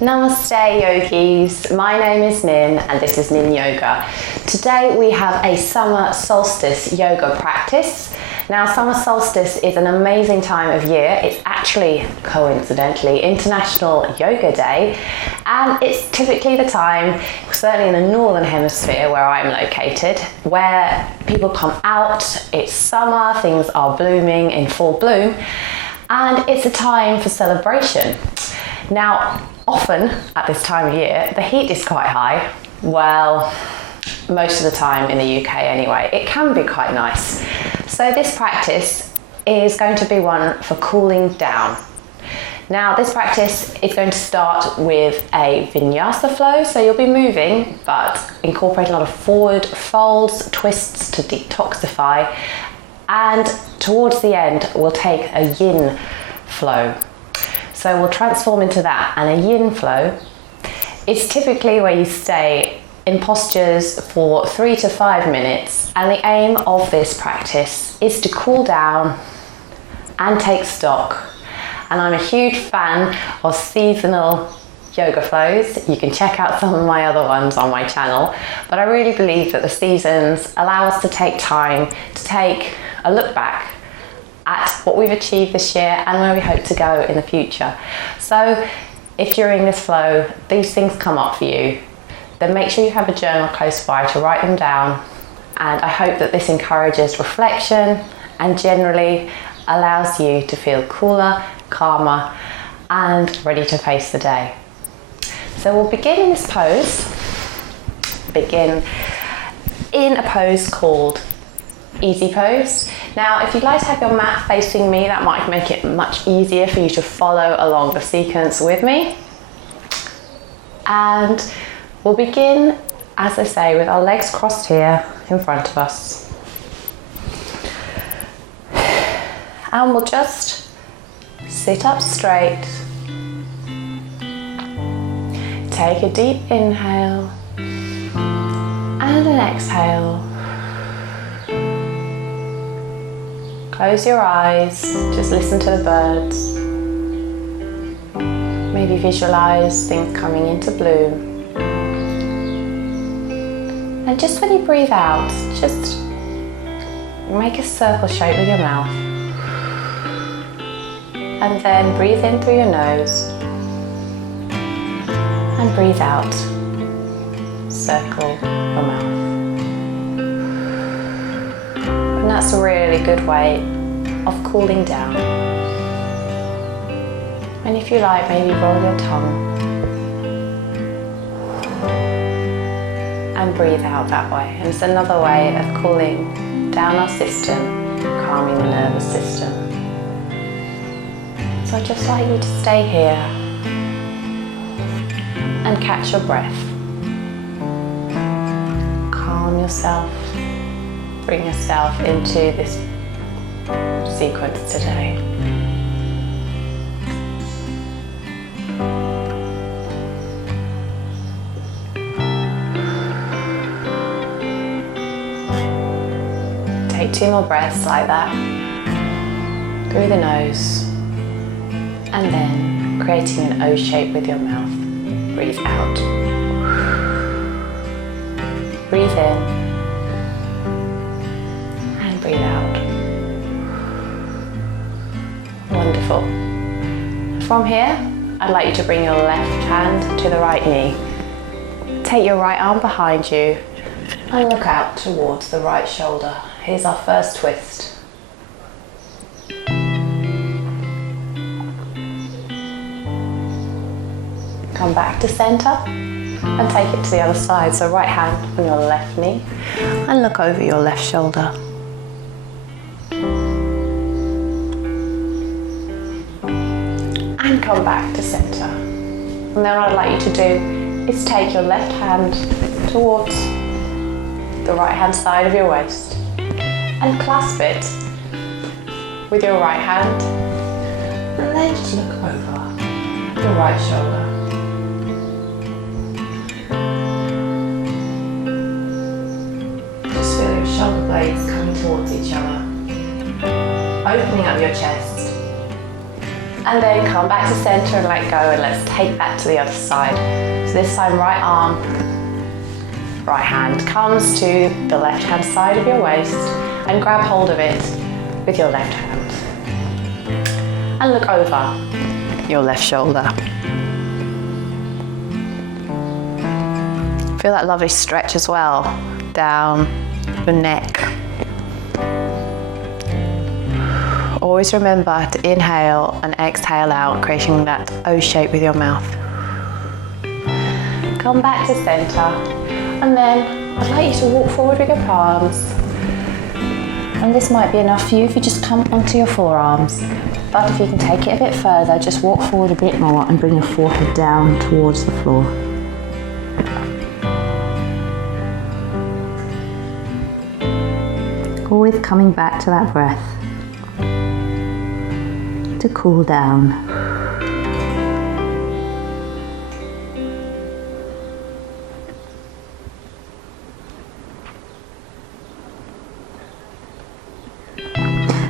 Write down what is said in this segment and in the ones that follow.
Namaste Yogis, my name is Nin and this is Nin Yoga. Today we have a summer solstice yoga practice. Now summer solstice is an amazing time of year. It's actually, coincidentally, International Yoga Day, and it's typically the time, certainly in the northern hemisphere where I'm located, where people come out. It's summer, things are blooming in full bloom, and it's a time for celebration. Now, often at this time of year, the heat is quite high. Well, most of the time in the UK anyway. It can be quite nice. So this practice is going to be one for cooling down. Now, this practice is going to start with a vinyasa flow. So you'll be moving, but incorporate a lot of forward folds, twists to detoxify. And towards the end, we'll take a yin flow. So we'll transform into that, and a yin flow is typically where you stay in postures for 3 to 5 minutes, and the aim of this practice is to cool down and take stock. And I'm a huge fan of seasonal yoga flows. You can check out some of my other ones on my channel, but I really believe that the seasons allow us to take time to take a look back at what we've achieved this year and where we hope to go in the future. So if during this flow these things come up for you, then make sure you have a journal close by to write them down, and I hope that this encourages reflection and generally allows you to feel cooler, calmer and ready to face the day. So we'll begin in this pose. Begin in a pose called easy pose. Now, if you'd like to have your mat facing me, that might make it much easier for you to follow along the sequence with me. And we'll begin, as I say, with our legs crossed here in front of us. And we'll just sit up straight. Take a deep inhale and an exhale. Close your eyes, just listen to the birds. Maybe visualize things coming into bloom. And just when you breathe out, just make a circle shape with your mouth. And then breathe in through your nose. And breathe out, circle your mouth. And that's a really good way of cooling down. And if you like, maybe roll your tongue and breathe out that way. And it's another way of cooling down our system, calming the nervous system. So I'd just like you to stay here and catch your breath. Calm yourself. Bring yourself into this sequence today. Take 2 more breaths like that, through the nose, and then creating an O shape with your mouth. Breathe out. Breathe in. Breathe out. Wonderful. From here, I'd like you to bring your left hand to the right knee. Take your right arm behind you and look out towards the right shoulder. Here's our first twist. Come back to center and take it to the other side. So right hand on your left knee and look over your left shoulder. And come back to center. And then what I'd like you to do is take your left hand towards the right hand side of your waist and clasp it with your right hand, and then just look over your right shoulder. Just feel your shoulder blades coming towards each other, opening up your chest. And then come back to center and let go, and let's take that to the other side. So this time, right arm, right hand comes to the left hand side of your waist and grab hold of it with your left hand. And look over your left shoulder. Feel that lovely stretch as well down your neck. Always remember to inhale and exhale out, creating that O shape with your mouth. Come back to center, and then I'd like you to walk forward with your palms. And this might be enough for you if you just come onto your forearms. But if you can take it a bit further, just walk forward a bit more and bring your forehead down towards the floor. Always coming back to that breath to cool down.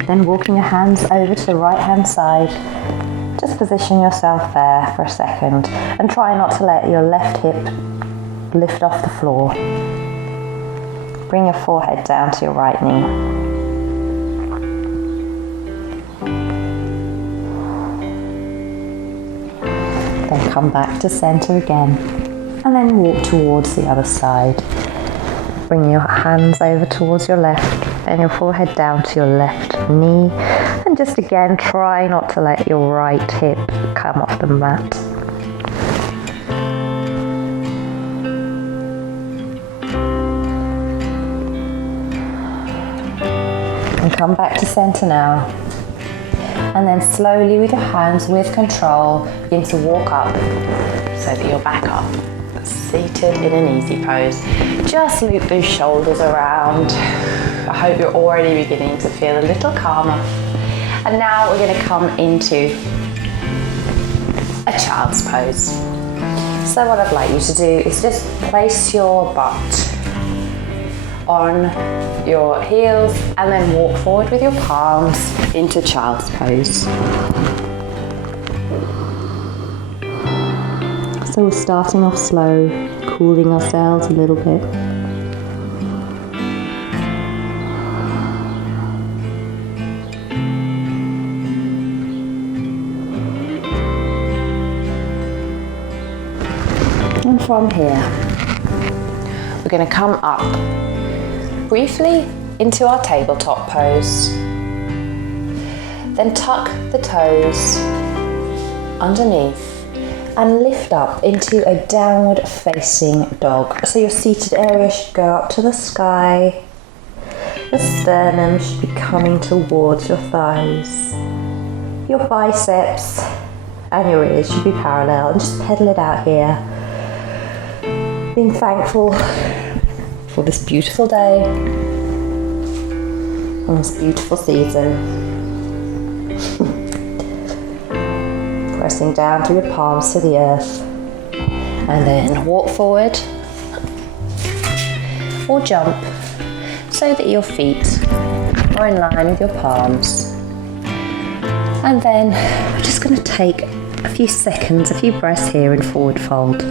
Then walking your hands over to the right hand side, just position yourself there for a second and try not to let your left hip lift off the floor. Bring your forehead down to your right knee. Then come back to center again, and then walk towards the other side. Bring your hands over towards your left and your forehead down to your left knee. And just again, try not to let your right hip come off the mat. And come back to center now. And then slowly with your hands, with control, begin to walk up so that you're back up, seated in an easy pose. Just loop those shoulders around. I hope you're already beginning to feel a little calmer. And now we're going to come into a child's pose. So what I'd like you to do is just place your butt on your heels and then walk forward with your palms into child's pose. So we're starting off slow, cooling ourselves a little bit. And from here, we're going to come up briefly into our tabletop pose. Then tuck the toes underneath and lift up into a downward facing dog. So your seated area should go up to the sky. The sternum should be coming towards your thighs. Your biceps and your ears should be parallel, and just pedal it out here. Being thankful for this beautiful day and this beautiful season. Pressing down through your palms to the earth, and then walk forward or jump so that your feet are in line with your palms. And then we're just going to take a few seconds, a few breaths here in forward fold.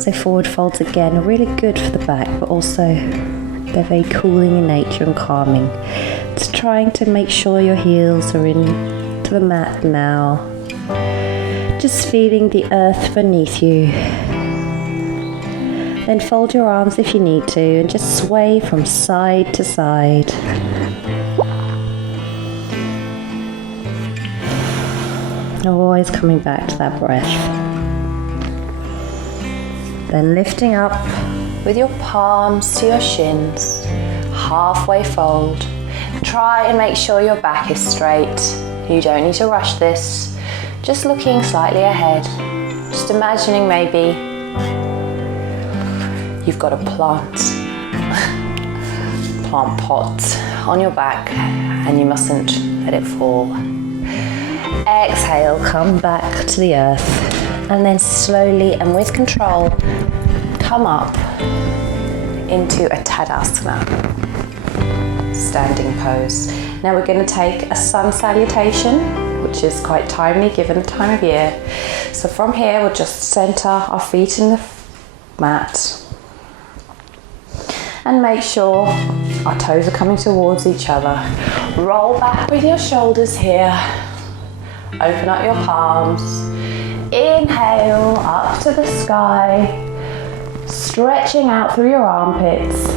So forward folds again are really good for the back, but also they're very cooling in nature and calming. Just trying to make sure your heels are into the mat now. Just feeling the earth beneath you. Then fold your arms if you need to and just sway from side to side. Always coming back to that breath. Then lifting up with your palms to your shins, halfway fold. Try and make sure your back is straight. You don't need to rush this. Just looking slightly ahead. Just imagining maybe you've got a plant pot on your back and you mustn't let it fall. Exhale, come back to the earth, and then slowly and with control come up into a Tadasana, standing pose. Now we're going to take a sun salutation. which is quite timely given the time of year. So from here, we'll just center our feet in the mat and make sure our toes are coming towards each other. Roll back with your shoulders here. Open up your palms. Inhale up to the sky, stretching out through your armpits.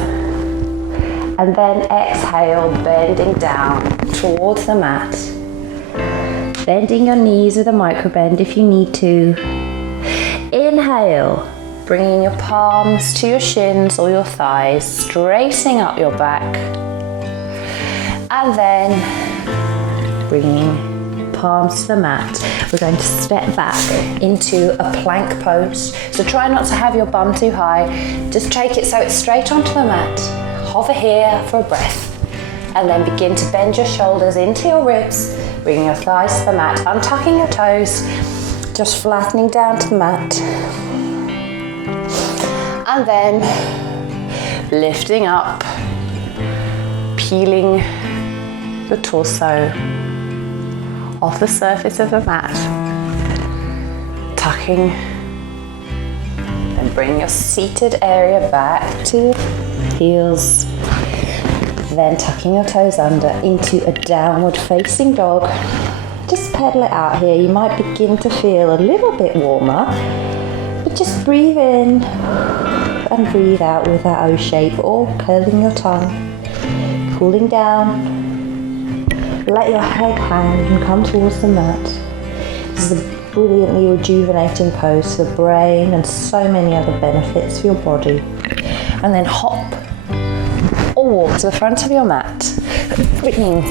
And then exhale, bending down towards the mat. Bending your knees with a micro bend if you need to. Inhale, bringing your palms to your shins or your thighs, straightening up your back. And then bringing palms to the mat. We're going to step back into a plank pose. So try not to have your bum too high. Just take it so it's straight onto the mat. Hover here for a breath. And then begin to bend your shoulders into your ribs, bringing your thighs to the mat, untucking your toes, just flattening down to the mat. And then lifting up, peeling your torso off the surface of the mat, tucking, then bring your seated area back to your heels, then tucking your toes under into a downward facing dog. Just pedal it out here. You might begin to feel a little bit warmer, but just breathe in and breathe out with that O shape, or curling your tongue, cooling down. Let your head hang and come towards the mat. This is a brilliantly rejuvenating pose for the brain and so many other benefits for your body. And then hop or walk to the front of your mat, bringing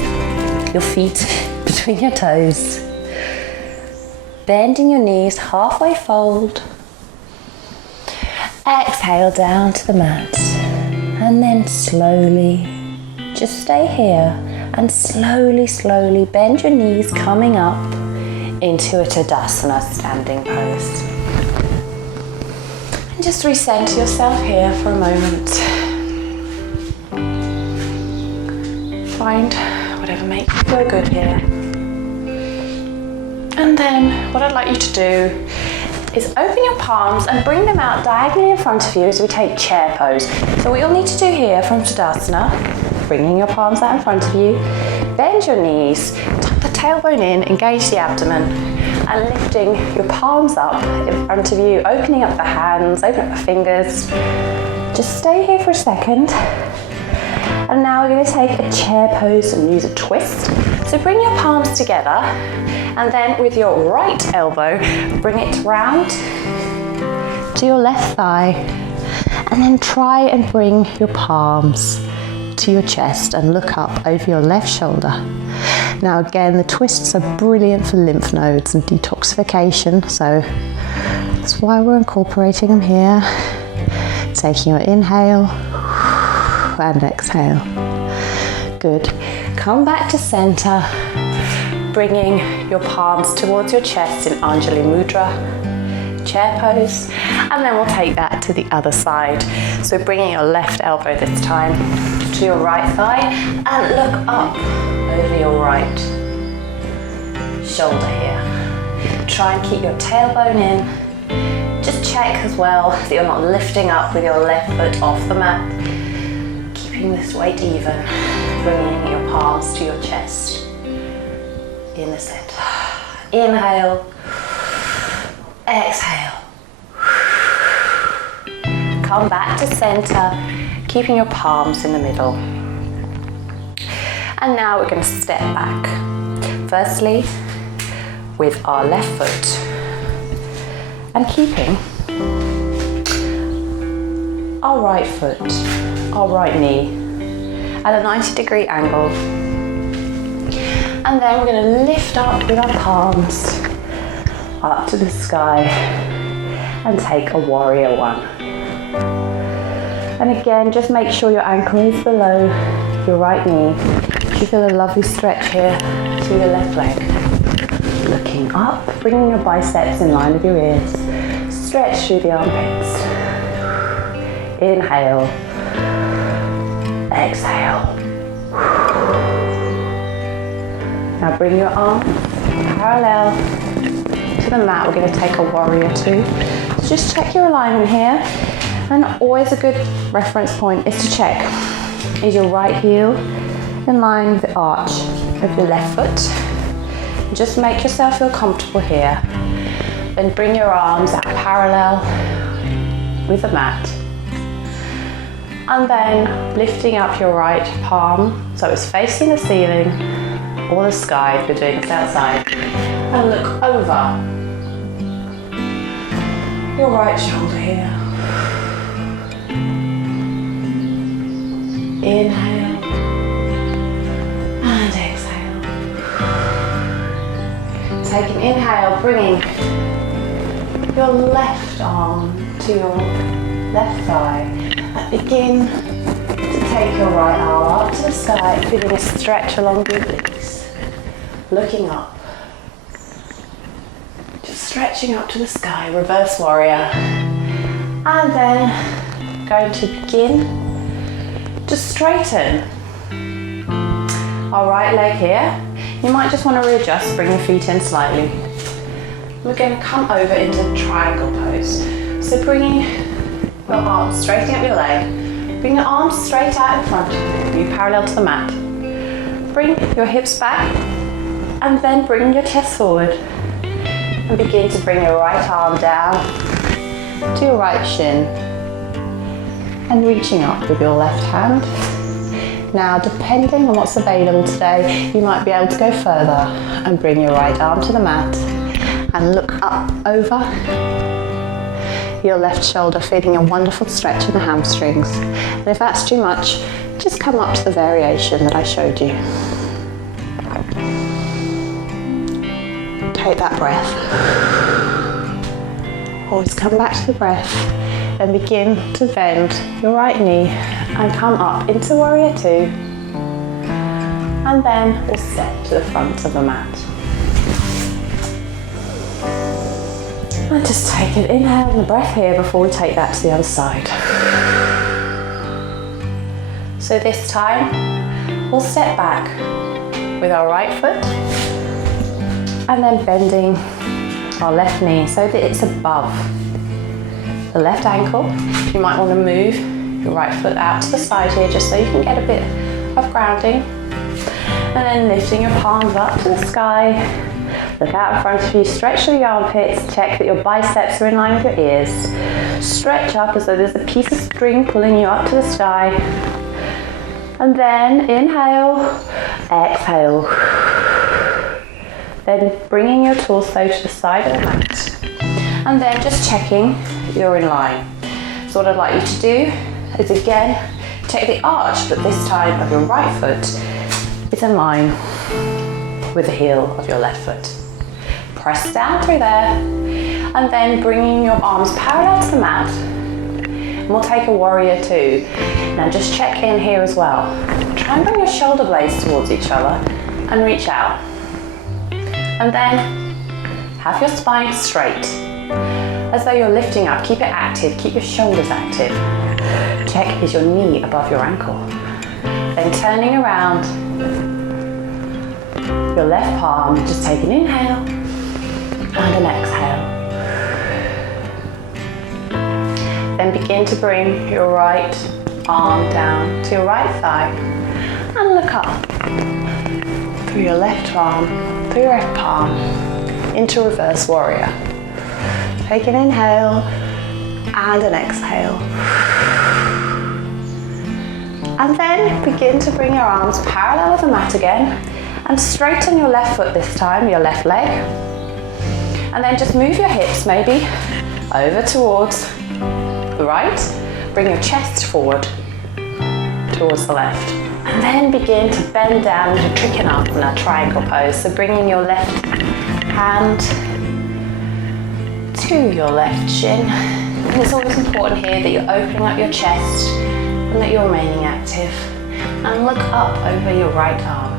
your feet between your toes, bending your knees, halfway fold. Exhale down to the mat, and then slowly, just stay here, and slowly bend your knees, coming up into a Tadasana standing pose. And just recenter yourself here for a moment. Find whatever makes you feel good here. And then what I'd like you to do is open your palms and bring them out diagonally in front of you as we take chair pose. So what you'll need to do here from Tadasana, bringing your palms out in front of you, bend your knees, tuck the tailbone in, engage the abdomen, and lifting your palms up in front of you, opening up the hands, open up the fingers. Just stay here for a second. And now we're going to take a chair pose and use a twist. So bring your palms together, and then with your right elbow, bring it round to your left thigh, and then try and bring your palms to your chest and look up over your left shoulder. Now again, the twists are brilliant for lymph nodes and detoxification, so that's why we're incorporating them here. Taking your inhale and exhale. Good. Come back to center, bringing your palms towards your chest in Anjali Mudra, chair pose, and then we'll take that to the other side. So bringing your left elbow this time to your right thigh and look up over your right shoulder here. Try and keep your tailbone in. Just check as well that you're not lifting up with your left foot off the mat. Keeping this weight even, bringing your palms to your chest in the center. Inhale, exhale. Come back to center, keeping your palms in the middle. And now we're going to step back. Firstly, with our left foot, and keeping our right foot, our right knee at a 90-degree angle. And then we're going to lift up with our palms up to the sky and take a warrior one. And again, just make sure your ankle is below your right knee. You feel a lovely stretch here to your left leg. Looking up, bringing your biceps in line with your ears. Stretch through the armpits. Inhale. Exhale. Now bring your arms parallel to the mat. We're going to take a warrior two. So just check your alignment here. And always a good reference point is to check, is your right heel in line with the arch of your left foot? Just make yourself feel comfortable here. Then bring your arms out parallel with the mat. And then lifting up your right palm so it's facing the ceiling or the sky if you're doing this outside. And look over your right shoulder here. Inhale and exhale. Take an inhale, bringing your left arm to your left thigh. And begin to take your right arm up to the sky, feeling a stretch along the obliques. Looking up. Just stretching up to the sky, reverse warrior. And then going to begin to straighten our right leg here. You might just want to readjust, bring your feet in slightly. We're going to come over into triangle pose. So bringing your arms, straightening up your leg. Bring your arms straight out in front of you, parallel to the mat. Bring your hips back and then bring your chest forward. And begin to bring your right arm down to your right shin. And reaching up with your left hand. Now, depending on what's available today, you might be able to go further and bring your right arm to the mat and look up over your left shoulder, feeling a wonderful stretch in the hamstrings. And if that's too much, just come up to the variation that I showed you. Take that breath. Always come back to the breath. And begin to bend your right knee and come up into warrior two. And then we'll step to the front of the mat. And just take an inhale and a breath here before we take that to the other side. So this time, we'll step back with our right foot and then bending our left knee so that it's above the left ankle. You might want to move your right foot out to the side here just so you can get a bit of grounding. And then lifting your palms up to the sky. Look out in front of you, stretch through the armpits, check that your biceps are in line with your ears. Stretch up as though there's a piece of string pulling you up to the sky. And then inhale, exhale. Then bringing your torso to the side of the mat. And then just checking you're in line. So what I'd like you to do is again, check the arch, but this time of your right foot is in line with the heel of your left foot. Press down through there, and then bringing your arms parallel to the mat. And we'll take a warrior two. Now just check in here as well. Try and bring your shoulder blades towards each other and reach out. And then have your spine straight. As though you're lifting up, keep it active, keep your shoulders active. Check, is your knee above your ankle? Then turning around, your left palm, just take an inhale and an exhale. Then begin to bring your right arm down to your right thigh and look up through your left arm, through your left palm, into reverse warrior. Take an inhale and an exhale. And then begin to bring your arms parallel with the mat again and straighten your left foot this time, your left leg. And then just move your hips maybe over towards the right. Bring your chest forward towards the left. And then begin to bend down into tricking up in a triangle pose. So bringing your left hand to your left shin. And it's always important here that you're opening up your chest and that you're remaining active. And look up over your right arm.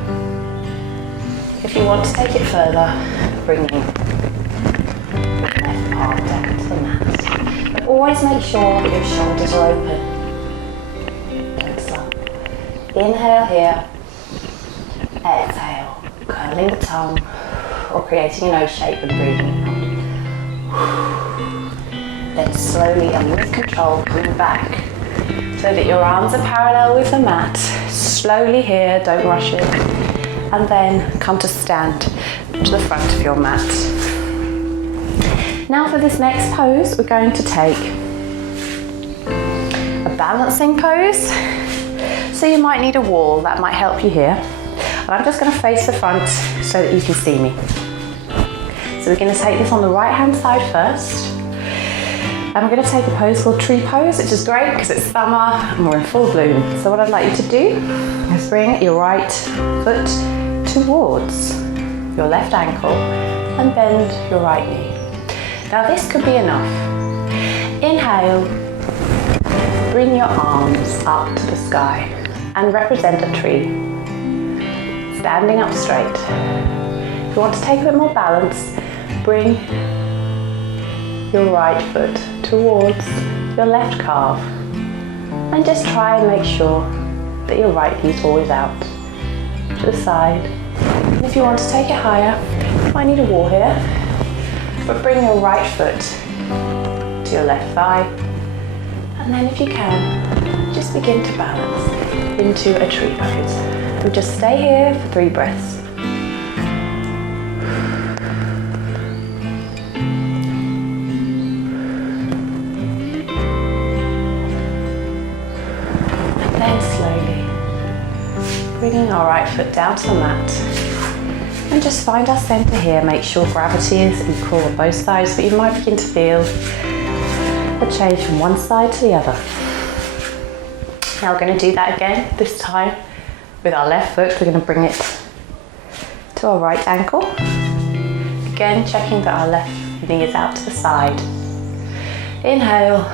If you want to take it further, bringing your left arm down to the mat. But always make sure that your shoulders are open. Press up. Inhale here. Exhale. Curling the tongue. or creating an O shape and breathing out. Then slowly and with control coming back so that your arms are parallel with the mat. Slowly here, don't rush it. And then come to stand to the front of your mat. Now for this next pose, we're going to take a balancing pose. So you might need a wall, that might help you here. And I'm just going to face the front so that you can see me. So we're going to take this on the right hand side first. And we're going to take a pose called tree pose, which is great because it's summer and we're in full bloom. So what I'd like you to do is bring your right foot towards your left ankle and bend your right knee. Now this could be enough. Inhale, bring your arms up to the sky and represent a tree, standing up straight. If you want to take a bit more balance, bring your right foot towards your left calf and just try and make sure that your right knee is always out to the side. And if you want to take it higher, you might need a wall here, but bring your right foot to your left thigh, and then if you can, just begin to balance into a tree pose. And just stay here for 3 breaths. And then slowly bringing our right foot down to the mat. And just find our centre here. Make sure gravity is equal on both sides, but you might begin to feel a change from one side to the other. Now we're going to do that again, this time with our left foot. We're going to bring it to our right ankle. Again, checking that our left knee is out to the side. Inhale,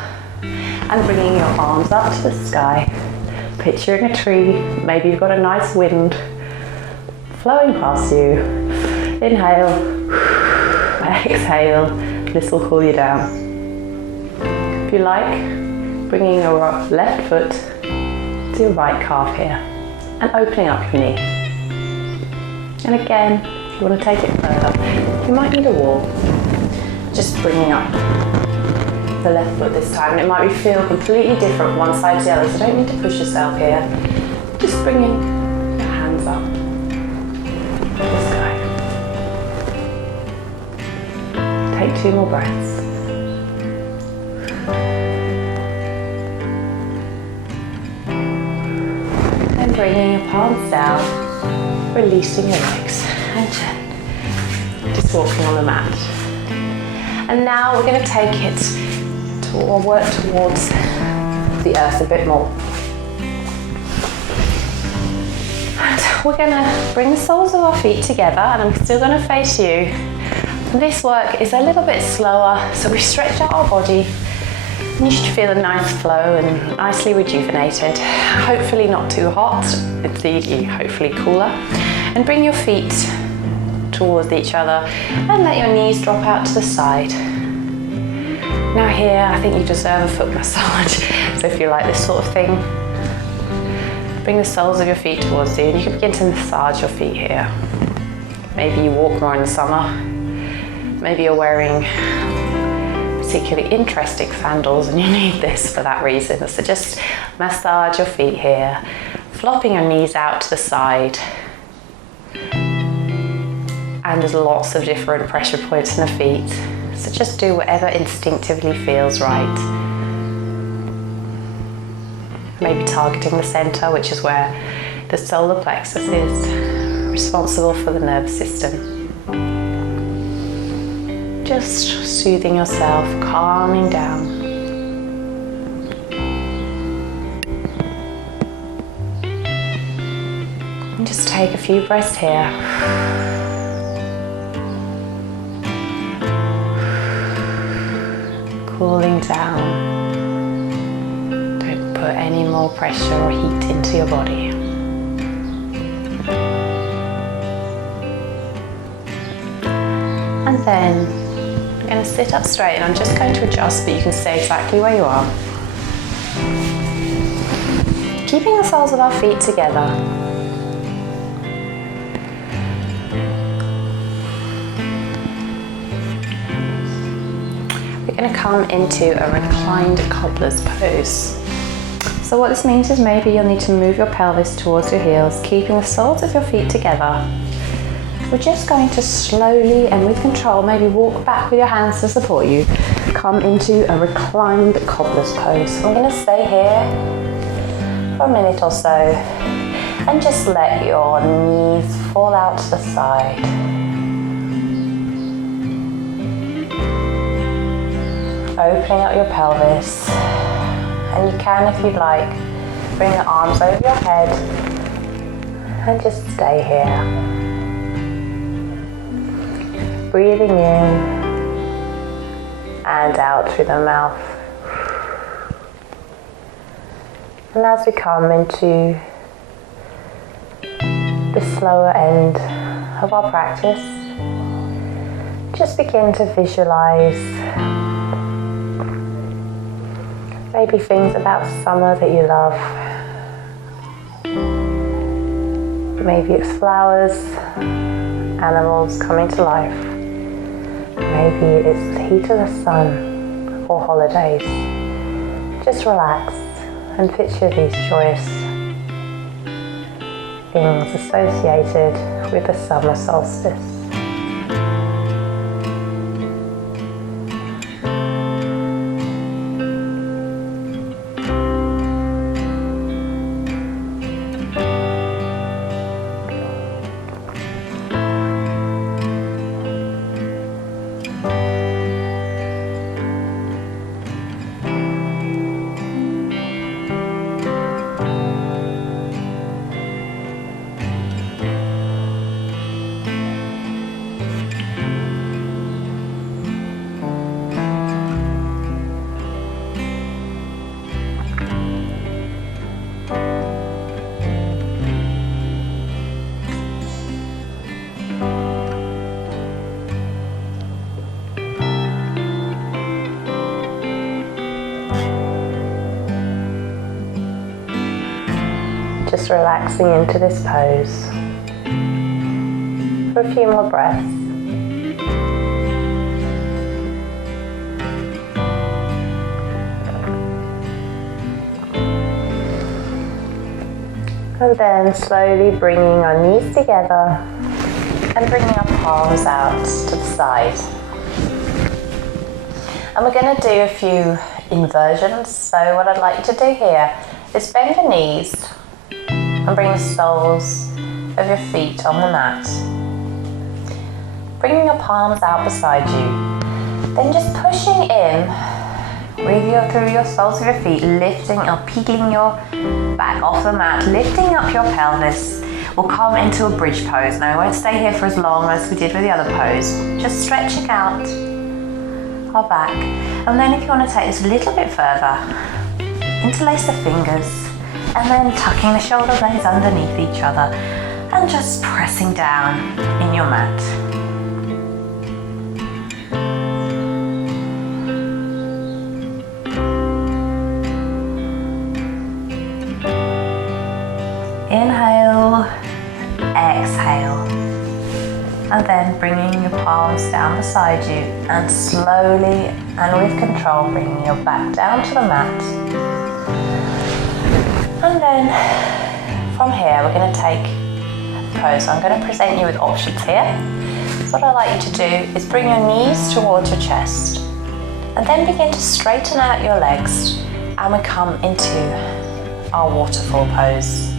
and bringing your arms up to the sky. Picturing a tree. Maybe you've got a nice wind flowing past you. Inhale, exhale, this will cool you down. If you like, bringing your left foot to your right calf here and opening up your knee. And again, if you want to take it further, you might need a wall. Just bringing up the left foot this time, and it might feel completely different one side to the other, so don't need to push yourself here. Just bringing your hands up. This guy. Take 2 more breaths. Then bringing your palms down, releasing your legs and chin. Just walking on the mat. And now we're going to take it to work towards the earth a bit more. We're going to bring the soles of our feet together, and I'm still going to face you. This work is a little bit slower, so we stretch out our body, and you should feel a nice flow and nicely rejuvenated. Hopefully not too hot, indeed hopefully cooler. And bring your feet towards each other and let your knees drop out to the side. Now here, I think you deserve a foot massage, so if you like this sort of thing, bring the soles of your feet towards you and you can begin to massage your feet here. Maybe you walk more in the summer. Maybe you're wearing particularly interesting sandals and you need this for that reason. So just massage your feet here, flopping your knees out to the side. And there's lots of different pressure points in the feet. So just do whatever instinctively feels right. Maybe targeting the center, which is where the solar plexus is, responsible for the nervous system. Just soothing yourself, calming down. And just take a few breaths here. Cooling down. Don't put any more pressure or heat into your body. And then I'm going to sit up straight, and I'm just going to adjust, but you can stay exactly where you are. Keeping the soles of our feet together. going to come into a reclined cobbler's pose. So what this means is maybe you'll need to move your pelvis towards your heels, keeping the soles of your feet together. We're just going to slowly and with control, maybe walk back with your hands to support you, come into a reclined cobbler's pose. I'm going to stay here for a minute or so and just let your knees fall out to the side. Opening up your pelvis, and you can, if you'd like, bring your arms over your head and just stay here. Breathing in and out through the mouth. And as we come into the slower end of our practice, just begin to visualize maybe things about summer that you love. Maybe it's flowers, animals coming to life. Maybe it's the heat of the sun or holidays. Just relax and picture these joyous things associated with the summer solstice. Just relaxing into this pose for a few more breaths. And then slowly bringing our knees together and bringing our palms out to the side. And we're going to do a few inversions. So what I'd like you to do here is bend your knees and bring the soles of your feet on the mat. Bringing your palms out beside you. Then just pushing in through your soles of your feet, lifting up, peeling your back off the mat, lifting up your pelvis. We'll come into a bridge pose. Now we won't stay here for as long as we did with the other pose. Just stretching out our back. And then if you want to take this a little bit further, interlace the fingers, and then tucking the shoulder blades underneath each other and just pressing down in your mat. Inhale, exhale, and then bringing your palms down beside you and slowly and with control bringing your back down to the mat. And then from here we're going to take a pose. I'm going to present you with options here. So what I'd like you to do is bring your knees towards your chest and then begin to straighten out your legs, and we come into our waterfall pose.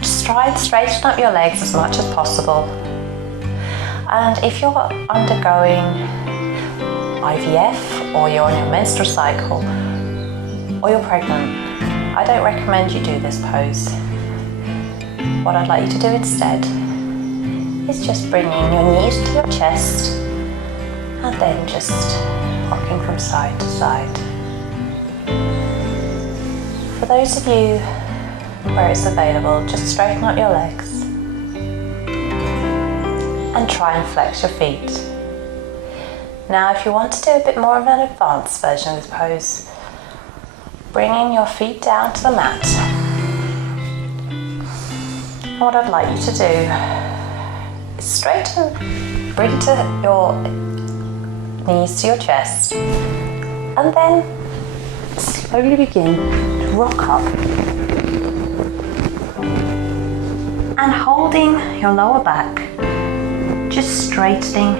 Just try and straighten up your legs as much as possible. And if you're undergoing IVF or you're on your menstrual cycle or you're pregnant, I don't recommend you do this pose. What I'd like you to do instead is just bringing your knees to your chest and then just rocking from side to side. For those of you where it's available, just straighten up your legs and try and flex your feet. Now if you want to do a bit more of an advanced version of this pose, bringing your feet down to the mat. And what I'd like you to do is straighten, bring your knees to your chest And then slowly begin to rock up. And holding your lower back, just straightening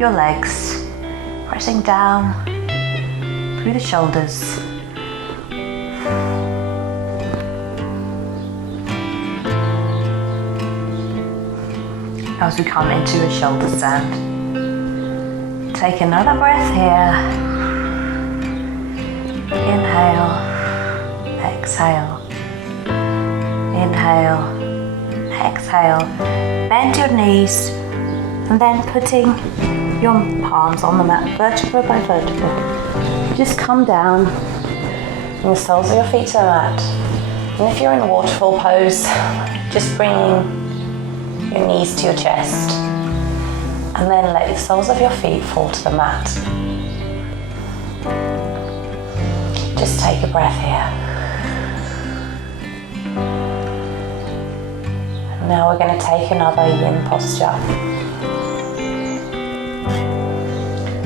your legs, pressing down through the shoulders. As we come into a shoulder stand. Take another breath here. Inhale, exhale. Inhale, exhale. Bend your knees and then putting your palms on the mat, vertebra by vertebra. Just come down and the soles of your feet to the mat. And if you're in a waterfall pose, just bringing your knees to your chest, and then let the soles of your feet fall to the mat. Just take a breath here. And now we're going to take another yin posture.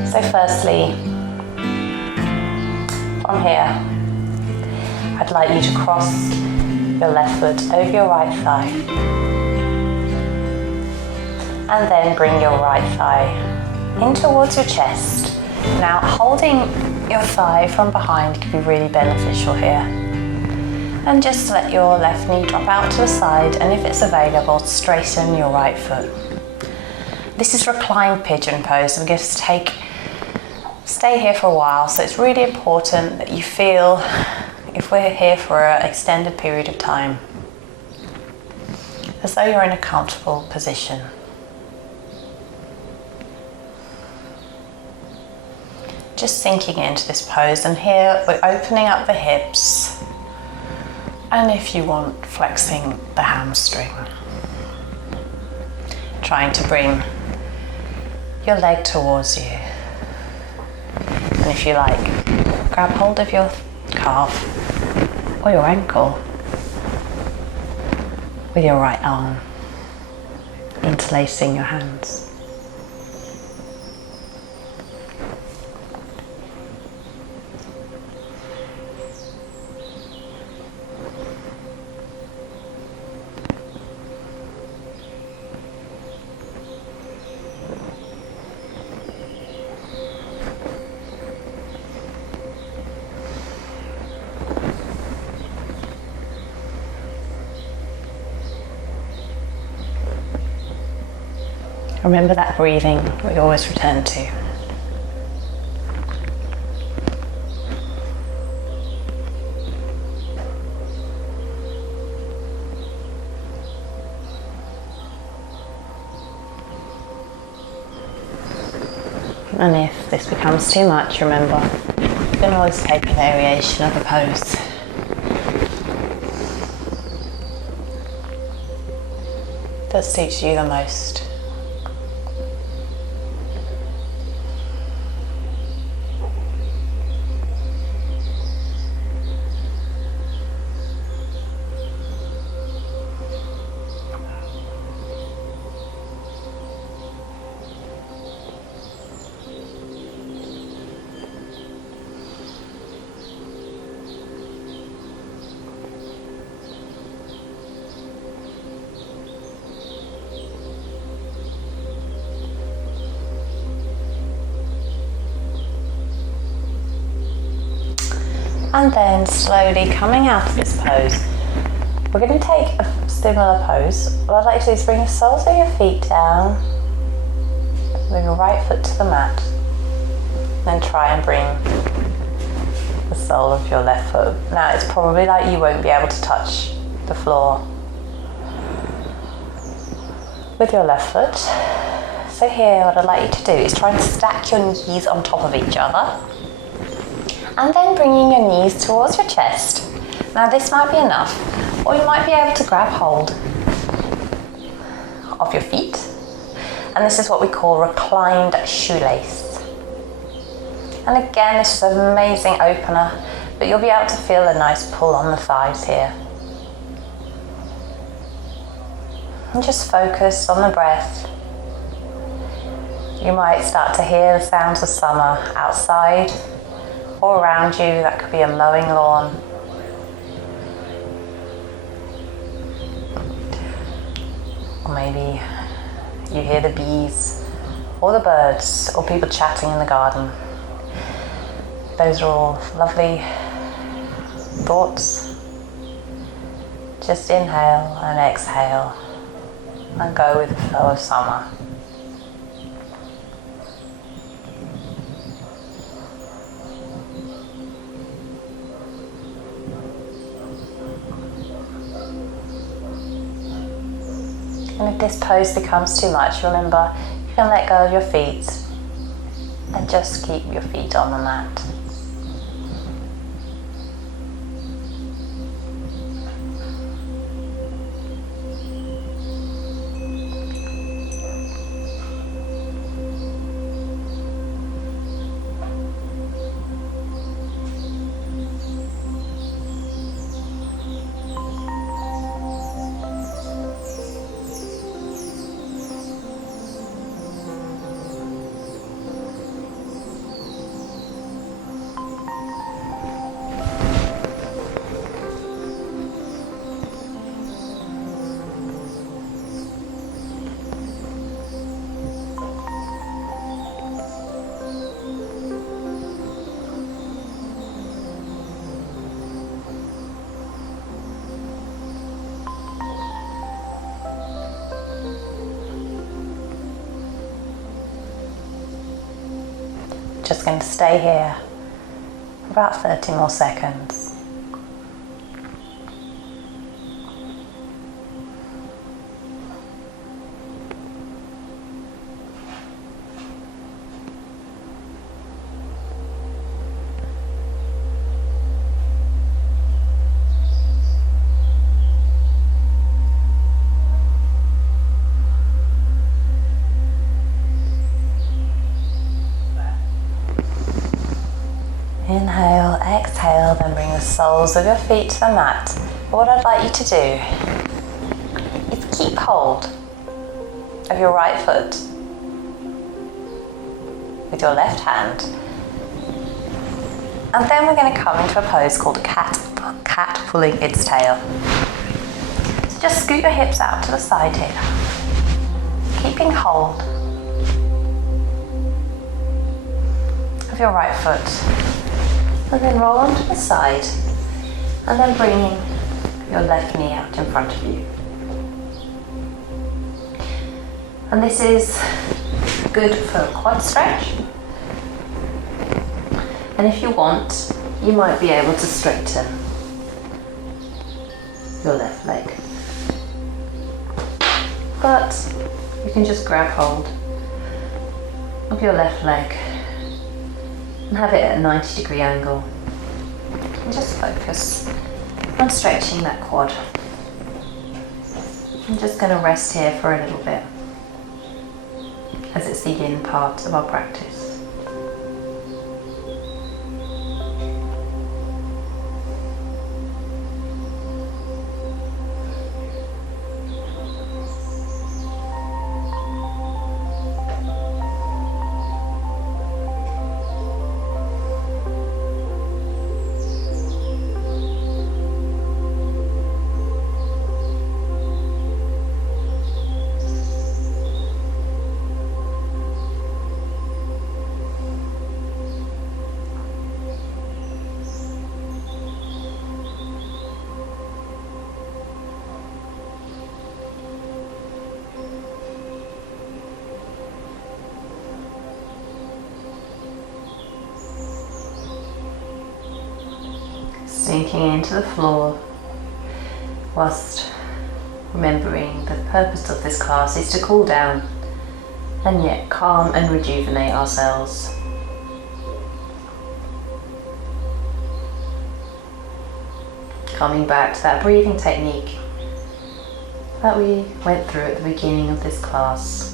So firstly, from here, I'd like you to cross your left foot over your right thigh. And then bring your right thigh in towards your chest. Now, holding your thigh from behind can be really beneficial here. And just let your left knee drop out to the side, and if it's available, straighten your right foot. This is reclined pigeon pose. I'm going to stay here for a while, so it's really important that you feel, if we're here for an extended period of time, as though you're in a comfortable position. Just sinking into this pose, and here we're opening up the hips, and if you want, flexing the hamstring. Trying to bring your leg towards you, and if you like, grab hold of your calf or your ankle with your right arm, interlacing your hands. Remember that breathing we always return to. And if this becomes too much, remember, you can always take a variation of the pose. That suits you the most. And then slowly coming out of this pose, we're going to take a similar pose. What I'd like to do is bring the soles of your feet down, move your right foot to the mat, then try and bring the sole of your left foot. Now it's probably like you won't be able to touch the floor with your left foot. So here what I'd like you to do is try and stack your knees on top of each other, and then bringing your knees towards your chest. Now this might be enough, or you might be able to grab hold of your feet, and this is what we call reclined shoelace. And again, this is an amazing opener, but you'll be able to feel a nice pull on the thighs here. And just focus on the breath. You might start to hear the sounds of summer outside or around you. That could be a mowing lawn. Or maybe you hear the bees or the birds or people chatting in the garden. Those are all lovely thoughts. Just inhale and exhale and go with the flow of summer. And if this pose becomes too much, remember you can let go of your feet and just keep your feet on the mat. Just going to stay here for about 30 more seconds. Inhale, exhale, then bring the soles of your feet to the mat. What I'd like you to do is keep hold of your right foot with your left hand. And then we're going to come into a pose called a cat pulling its tail. So just scoot your hips out to the side here, keeping hold of your right foot. And then roll onto the side, and then bringing your left knee out in front of you. And this is good for a quad stretch. And if you want, you might be able to straighten your left leg. But you can just grab hold of your left leg and have it at a 90-degree angle. And just focus on stretching that quad. I'm just going to rest here for a little bit, as it's the yin part of our practice. Sinking into the floor, whilst remembering the purpose of this class is to cool down and yet calm and rejuvenate ourselves. Coming back to that breathing technique that we went through at the beginning of this class.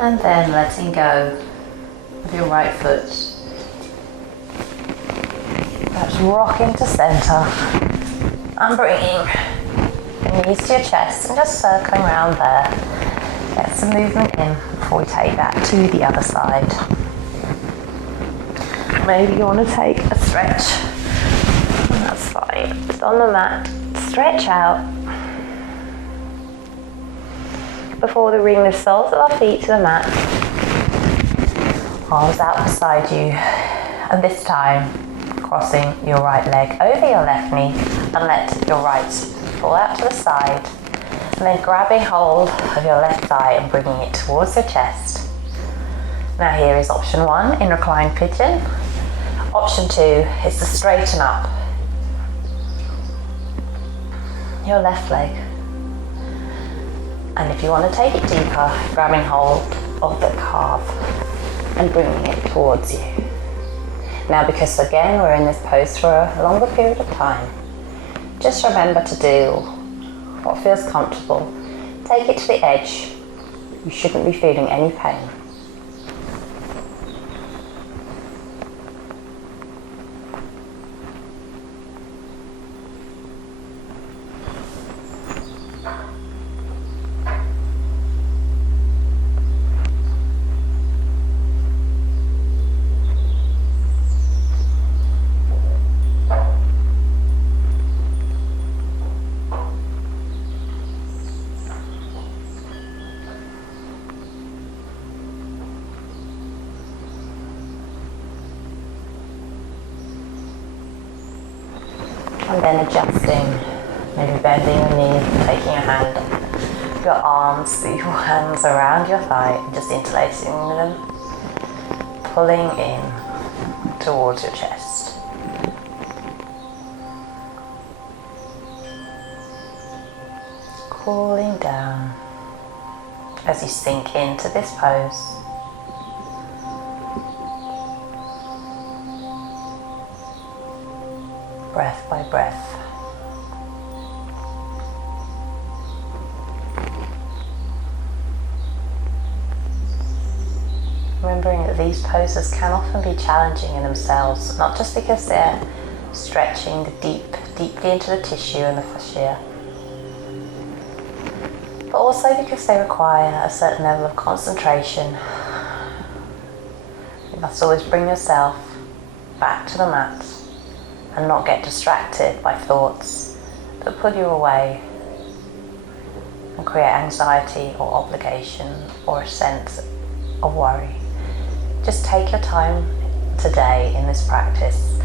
And then letting go of your right foot. Just rock into center and bringing your knees to your chest and just circling around there. Get some movement in before we take that to the other side. Maybe you want to take a stretch. That's fine. Just on the mat, stretch out. Before we bring the soles of our feet to the mat, arms out beside you, and this time crossing your right leg over your left knee and let your right fall out to the side, and then grabbing hold of your left thigh and bringing it towards your chest. Now here is option 1 in reclined pigeon. Option 2 is to straighten up your left leg. And if you want to take it deeper, grabbing hold of the calf and bringing it towards you. Now, because again, we're in this pose for a longer period of time, just remember to do what feels comfortable. Take it to the edge. You shouldn't be feeling any pain. And then adjusting, maybe bending your knee, taking your arms, your hands around your thigh, and just interlacing them, pulling in towards your chest. Cooling down as you sink into this pose. Breath by breath. Remembering that these poses can often be challenging in themselves, not just because they're stretching deeply into the tissue and the fascia, but also because they require a certain level of concentration. You must always bring yourself back to the mat and not get distracted by thoughts that pull you away and create anxiety or obligation or a sense of worry. Just take your time today in this practice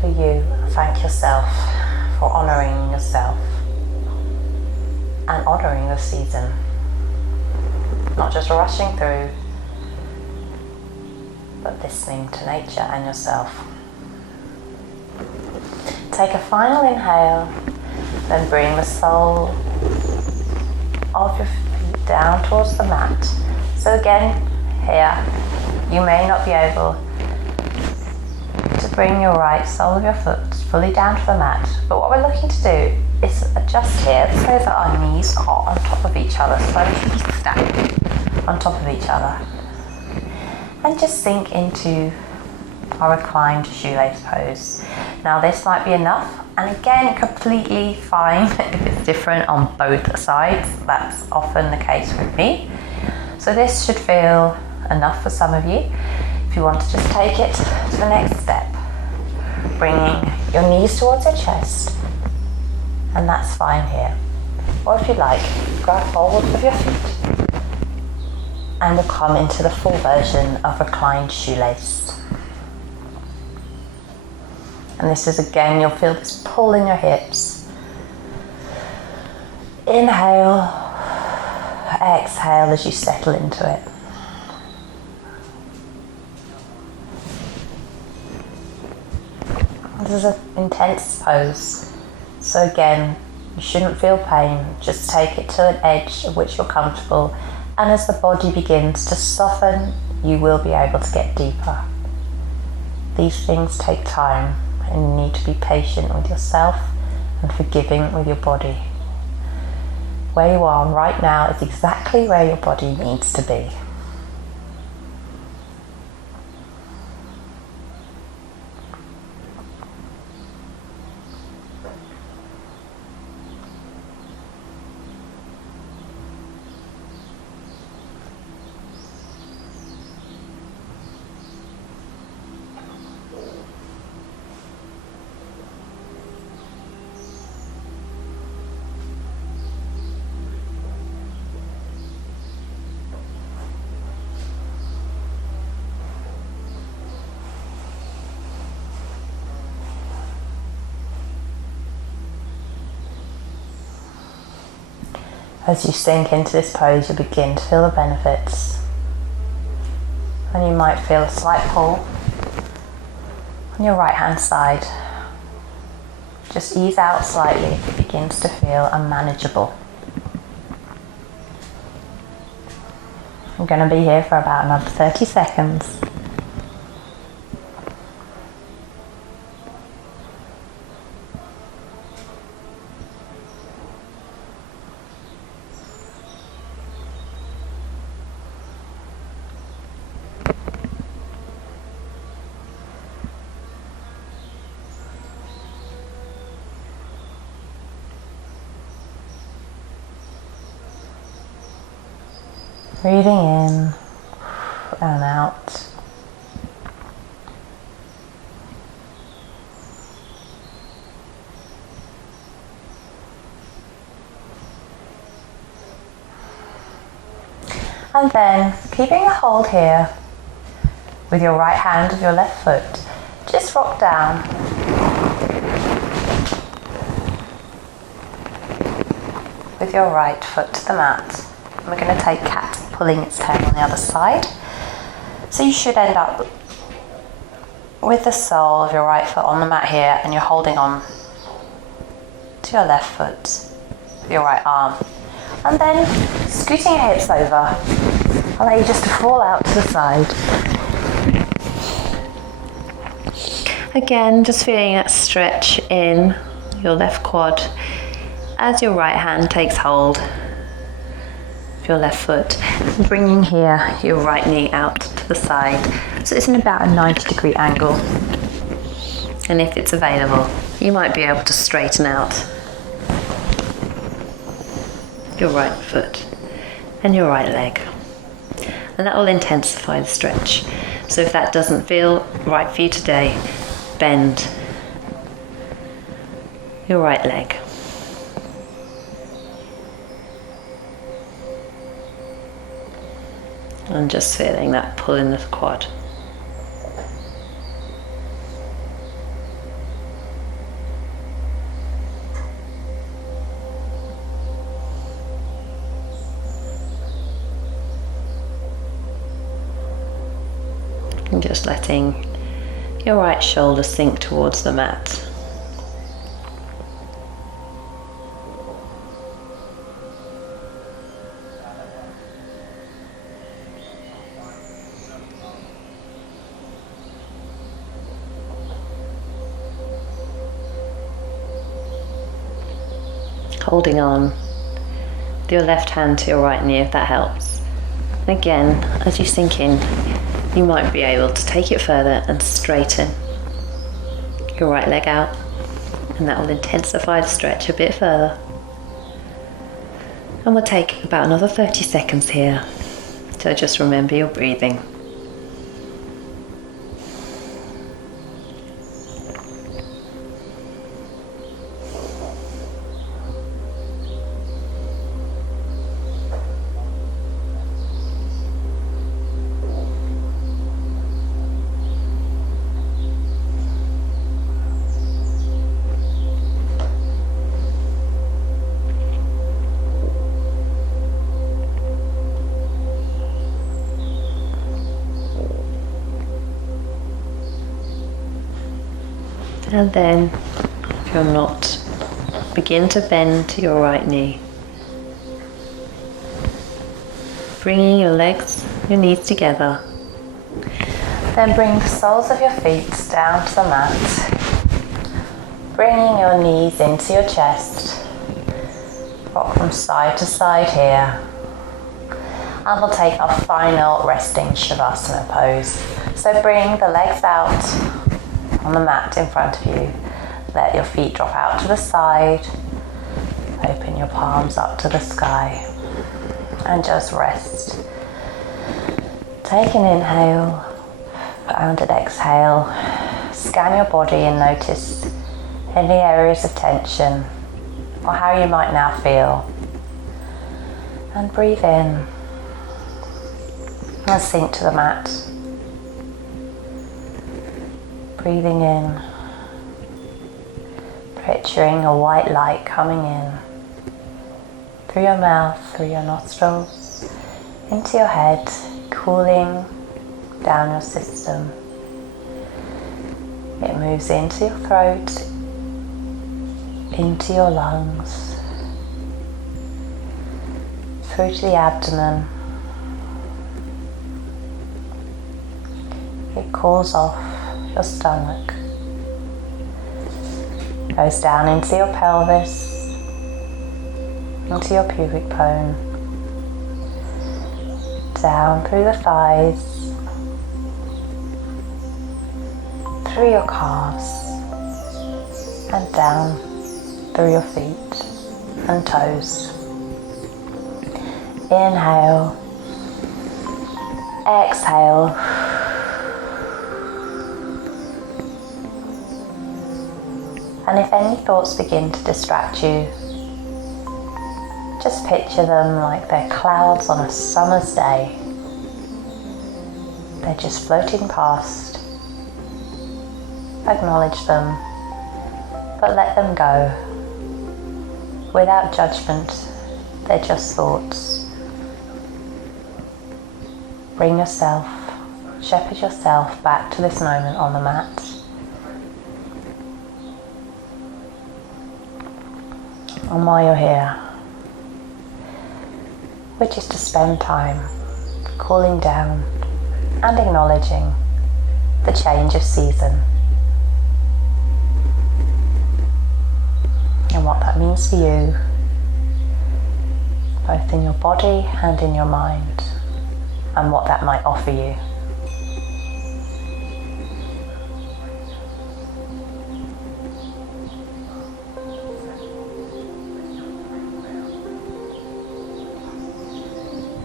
for you. Thank yourself for honouring yourself and honouring the season. Not just rushing through, but listening to nature and yourself. Take a final inhale, then bring the sole of your feet down towards the mat. So again, here, you may not be able to bring your right sole of your foot fully down to the mat, but what we're looking to do is adjust here so that our knees are on top of each other, so they should be stacked on top of each other. And just sink into our reclined shoelace pose. Now this might be enough, and again, completely fine if it's different on both sides. That's often the case with me. So this should feel enough for some of you. If you want to just take it to the next step, bringing your knees towards your chest, and that's fine here. Or if you like, grab hold of your feet, and we'll come into the full version of reclined shoelace. And this is, again, you'll feel this pull in your hips. Inhale, exhale as you settle into it. This is an intense pose, so again, you shouldn't feel pain. Just take it to an edge of which you're comfortable, and as the body begins to soften, you will be able to get deeper. These things take time, and you need to be patient with yourself and forgiving with your body. Where you are right now is exactly where your body needs to be. As you sink into this pose, you begin to feel the benefits. And you might feel a slight pull on your right hand side. Just ease out slightly if it begins to feel unmanageable. I'm going to be here for about another 30 seconds. Breathing in and out. And then keeping a hold here with your right hand of your left foot, just rock down. With your right foot to the mat. We're going to take cat pulling its tail on the other side. So you should end up with the sole of your right foot on the mat here, and you're holding on to your left foot with your right arm. And then scooting your hips over, allow you just to fall out to the side. Again, just feeling that stretch in your left quad as your right hand takes hold your left foot, bringing here your right knee out to the side, so it's in about a 90-degree angle. And if it's available, you might be able to straighten out your right foot and your right leg, and that will intensify the stretch. So if that doesn't feel right for you today, bend your right leg. And just feeling that pull in the quad. And just letting your right shoulder sink towards the mat. Holding on with your left hand to your right knee if that helps. And again, as you sink in, you might be able to take it further and straighten your right leg out, and that will intensify the stretch a bit further. And we'll take about another 30 seconds here, so just remember your breathing. And then, if you're not, begin to bend to your right knee. Bringing your legs, your knees together. Then bring the soles of your feet down to the mat. Bringing your knees into your chest. Rock from side to side here. And we'll take our final resting Shavasana pose. So bring the legs out on the mat in front of you. Let your feet drop out to the side. Open your palms up to the sky. And just rest. Take an inhale and an exhale. Scan your body and notice any areas of tension or how you might now feel. And breathe in and sink to the mat. Breathing in, picturing a white light coming in, through your mouth, through your nostrils, into your head, cooling down your system. It moves into your throat, into your lungs, through to the abdomen. It cools off your stomach, goes down into your pelvis, into your pubic bone, down through the thighs, through your calves, and down through your feet and toes. Inhale, exhale. And if any thoughts begin to distract you, just picture them like they're clouds on a summer's day. They're just floating past. Acknowledge them, but let them go. Without judgment, they're just thoughts. Bring yourself, shepherd yourself back to this moment on the mat. And while you're here, which is to spend time cooling down and acknowledging the change of season and what that means for you, both in your body and in your mind, and what that might offer you.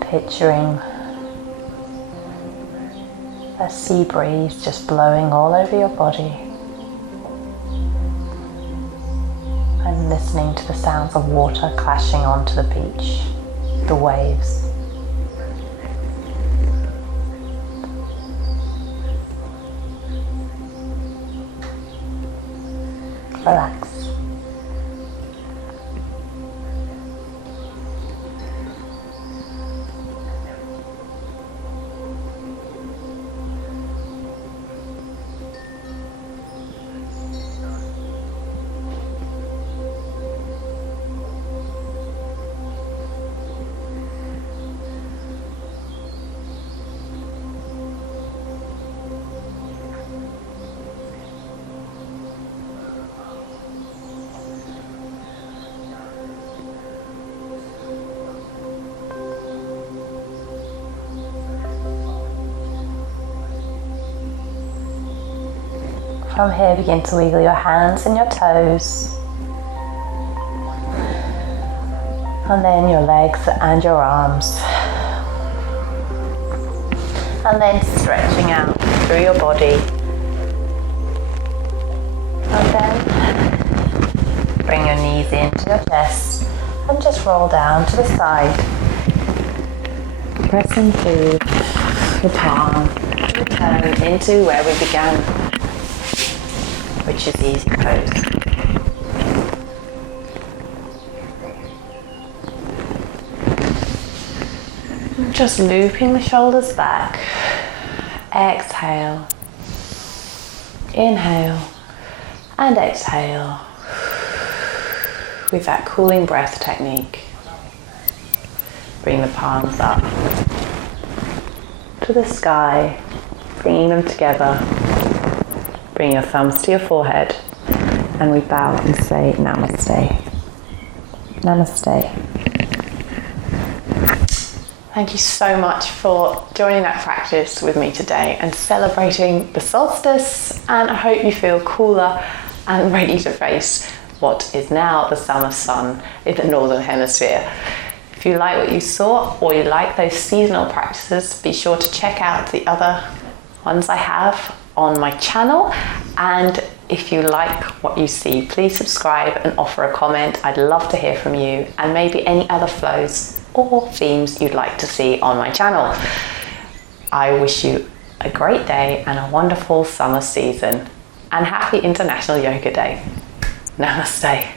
Picturing a sea breeze just blowing all over your body and listening to the sounds of water clashing onto the beach, the waves. Relax. From here, begin to wiggle your hands and your toes, and then your legs and your arms, and then stretching out through your body, and then bring your knees into your chest and just roll down to the side, pressing through the palm, return into where we began, which is easy pose. Just looping the shoulders back. Exhale. Inhale. And exhale. With that cooling breath technique. Bring the palms up to the sky, bringing them together. Bring your thumbs to your forehead, and we bow and say Namaste. Namaste. Thank you so much for joining that practice with me today and celebrating the solstice, and I hope you feel cooler and ready to face what is now the summer sun in the northern hemisphere. If you like what you saw or you like those seasonal practices, be sure to check out the other ones I have on my channel, and if you like what you see, please subscribe and offer a comment. I'd love to hear from you, and maybe any other flows or themes you'd like to see on my channel. I wish you a great day and a wonderful summer season, and happy International Yoga Day. Namaste.